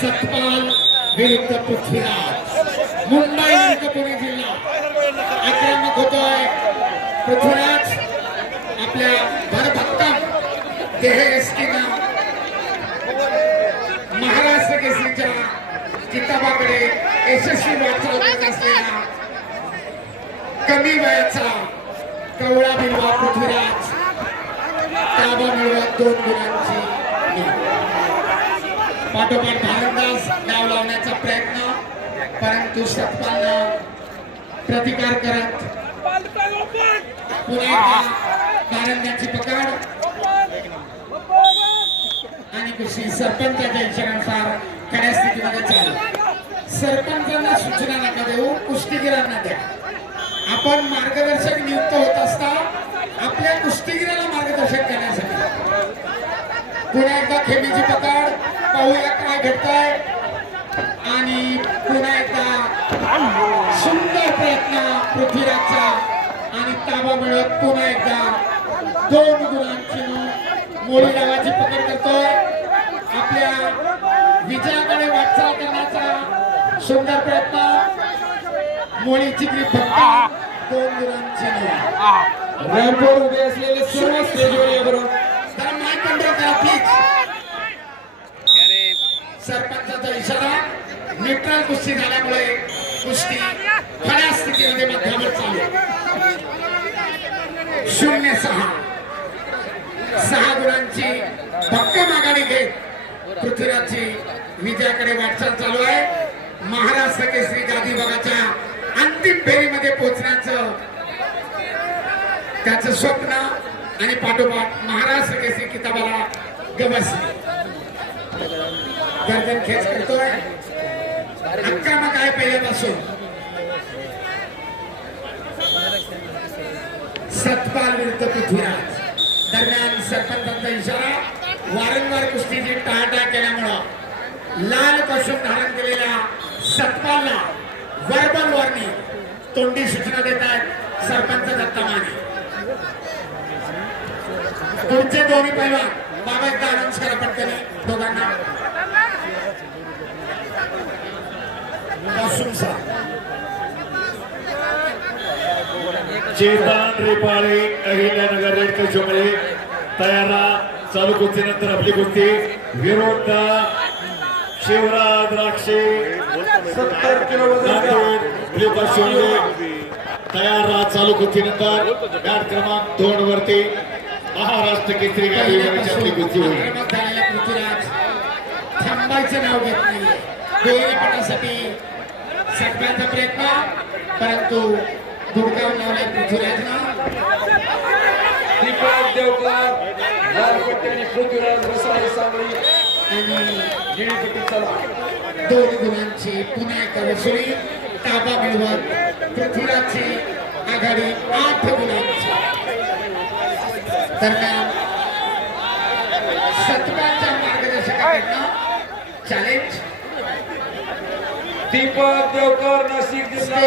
सतपाल विरुद्ध पृथ्वीराज. मुंबई विरुद्ध पुणे जिल्हा. आक्रमक होतोय. पृथ्वीराज आपल्या भरभक्कम देह एसटीनं महाराष्ट्र केसरीच्या किताबाकडे यशस्वी वाटचाल करत असलेला कमी वयाचा कवळा मिळवा पृथ्वीराज. ताबा मिळवत दोन गुणांची. पाठोपाठ भारतदास नाव लावण्याचा प्रयत्न परंतु सतपालनं प्रतिकार करत पुन्हा एकदा भारंदाची पकड. आणि कृषी सरपंचाच्या इशाऱ्यानुसार खऱ्या स्थितीमध्ये चालू. सरपंचांना सूचना नका देऊ कुस्तीगिरांना द्या. आपण मार्गदर्शक नियुक्त होत असता आपल्या कुस्तीगिराला मार्गदर्शन करण्यासाठी. पुन्हा एकदा खेमीची पकड. पाहूया काय घडतंय. आणि पुन्हा एकदा सुंदर प्रयत्न पृथ्वीराजचा आणि ताबा मिळत पुन्हा एकदा दोन गुणांची मोळी नावाची पकड करतोय. आपल्या विजयाकडे वाटचाल करण्याचा सुंदर प्रयत्न. मोळीची ग्रीप फक्त दोन गुणांची रॅम्पवर उभे असलेले सर्व स्टेजवर या बरोबर. जरा माईक कंट्रोल करा प्लीज सरपंचाचा इशारा. न्यूट्रल कुस्ती झाल्यामुळे कुस्ती खऱ्या स्थितीमध्ये मध्यावर चालू शून्य सहा. सहा गुणांची भक्कम आघाडी घेत पृथ्वीराजची विजयाकडे वाटचाल चालू आहे. महाराष्ट्र केसरी गादी विभागाच्या अंतिम फेरीमध्ये पोहोचण्याचं त्याचं स्वप्न आणि पाठोपाठ महाराष्ट्र केसरी किताबाला गवस गर्दन खेच करतोय. आक्रमक आहे पहिल्यापासून. सतपाल विरुद्ध पृथ्वीराज. दरम्यान सरपंचांचा इशारा. वारंवार कुस्तीची टाळाटाळ केल्यामुळं लाल कॉस्ट्युम धारण केलेल्या सतपालला वर्बल वॉर्निंग तोंडी सूचना देत आहेत सरपंच दत्ता माने पुढचे दोन्ही पैलवान बाबा एकदा अनाउन्स करा पटकन दोघांना. चेतन रेपाळे अहिल्यानगर रेड कचोमध्ये तयारा चालू कुस्तीनंतर आपली कुस्ती. विरोध शिवराज द्राक्षे सत्तर किलो तयार राहा चालू कुस्तीनंतर मॅट क्रमांक दोन वरती. महाराष्ट्र केसरी गाडी विभागाची आपली कुस्ती होईल. थांबायचं नाव घेत दोन्ही पटासाठी सगळ्यांचा प्रयत्न परंतु गुडगाव लावलाय पृथ्वीराजनं दीपक देवकर लाल पट्टी आणि पृथ्वीराज रसाळे सांगली आणि निळी पट्टी चला दोन गुणांची पुन्हा एकदा वसुली ताबा मिळवत पृथ्वीराजची आघाडी आठ गुणांची. दरम्यान सतपालच्या मार्गदर्शकाकडनं चॅलेंज दीपक देवकर नाशिक जिल्हा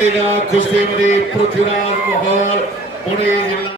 कुस्तीमध्ये पृथ्वीराज मोहोळ पुणे जिल्हा